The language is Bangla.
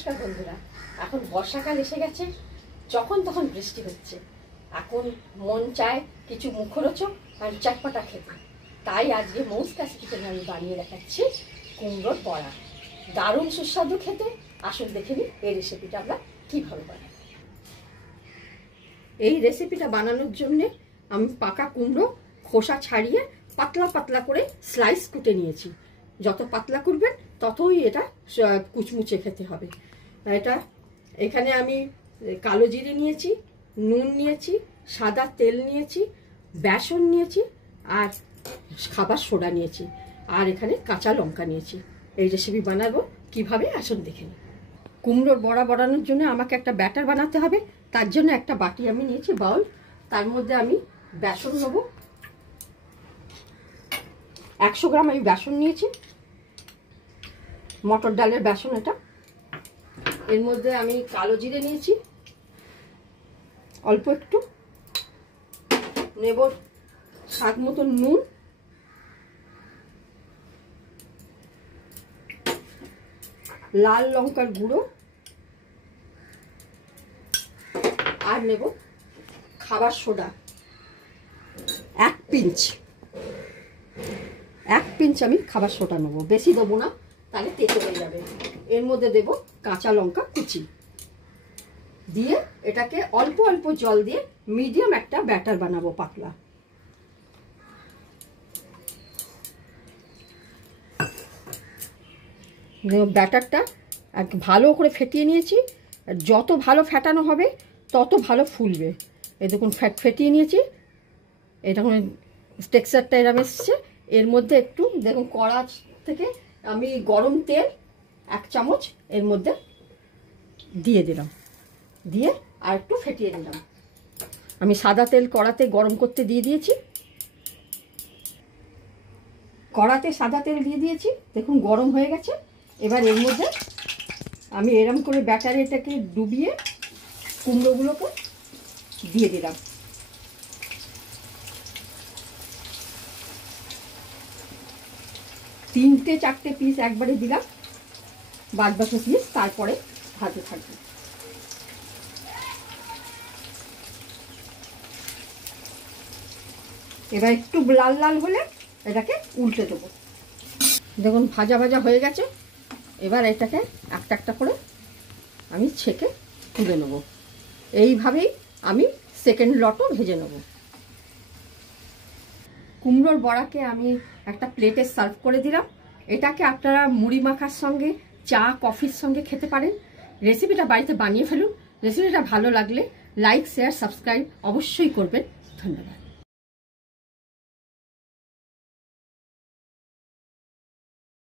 নমস্কার বন্ধুরা। এখন বর্ষাকাল এসে গেছে, যখন তখন বৃষ্টি হচ্ছে। এখন মন চায় কিছু মুখরোচক আর চটপটা খেতে, তাই আজকে মৌসকাস কিচেনে আমি বানিয়ে দেখাচ্ছি কুমড়োর বড়া। দারুণ সুস্বাদু খেতে। আসুন দেখে নিই এই রেসিপিটা আমরা কীভাবে বানাই। এই রেসিপিটা বানানোর জন্যে আমি পাকা কুমড়ো খোসা ছাড়িয়ে পাতলা পাতলা করে স্লাইস কুটে নিয়েছি। যত পাতলা করবেন ততই এটা কুচমুচে খেতে হবে। এটা এখানে আমি কালো জিরে নিয়েছি, নুন নিয়েছি, সাদা তেল নিয়েছি, বেসন নিয়েছি আর খাবার সোডা নিয়েছি, আর এখানে কাঁচা লঙ্কা নিয়েছি। এই রেসিপি বানাবো কিভাবে আসুন দেখে নিন। কুমড়োর বড়া বানানোর জন্য আমাকে একটা ব্যাটার বানাতে হবে। তার জন্য একটা বাটি আমি নিয়েছি, বাউল। তার মধ্যে আমি বেসন নেব। 100 গ্রাম আমি বেসন নিয়েছি, মটর ডালের বেসন এটা। এর মধ্যে আমি কালো জিরে নিয়েছি অল্প একটু, নেব স্বাদ মতো নুন, লাল লঙ্কার গুঁড়ো, আর নেব খাবার সোডা 1 পিঞ্চ আমি খাবার সোডা নেব। বেশি দেবো না, তাহলে তেতো হয়ে যাবে। এর মধ্যে দেব কাঁচা লঙ্কা কুচি দিয়ে এটাকে অল্প অল্প জল দিয়ে মিডিয়াম একটা ব্যাটার বানাবো পাতলা। ব্যাটারটা ভালো করে ফেটিয়ে নিয়েছি। যত ভালো ফেটানো হবে তত ভালো ফুলবে। এই দেখুন ফেটিয়ে নিয়েছি, এটা টেক্সচারটা এরকম এসছে। এর মধ্যে একটু দেখুন কড়া থেকে আমি গরম তেল 1 চামচ এর মধ্যে দিয়ে দিলাম, দিয়ে আর একটু ফেটিয়ে দিলাম। আমি সাদা তেল কড়াতে গরম করতে দিয়ে দিয়েছি। কড়াতে সাদা তেল দিয়ে দিয়েছি, দেখুন গরম হয়ে গেছে। এবার এর মধ্যে আমি এরম করে ব্যাটারে এটাকে ডুবিয়ে কুমড়োগুলোকে দিয়ে দিলাম। তিনটে চারটে পিস একবারে দিলাম, বাদ বাকি পিস তারপরে ভাজতে থাকবে। এবার একটু লাল লাল হলে এটাকে উল্টে দেবো। দেখুন ভাজা ভাজা হয়ে গেছে। এবার এটাকে একটা একটা করে আমি ছেঁকে তুলে নেব। এইভাবেই আমি সেকেন্ড লটও ভেজে নেব। কুমড়োর বড়াকে আমি একটা প্লেটে সার্ভ করে দিলাম। এটাকে আপনারা মুড়ি মাখার সঙ্গে, চা কফির সঙ্গে খেতে পারেন। রেসিপিটা বাড়িতে বানিয়ে ফেলুন। রেসিপিটা ভালো লাগলে লাইক, শেয়ার, সাবস্ক্রাইব অবশ্যই করবেন। ধন্যবাদ।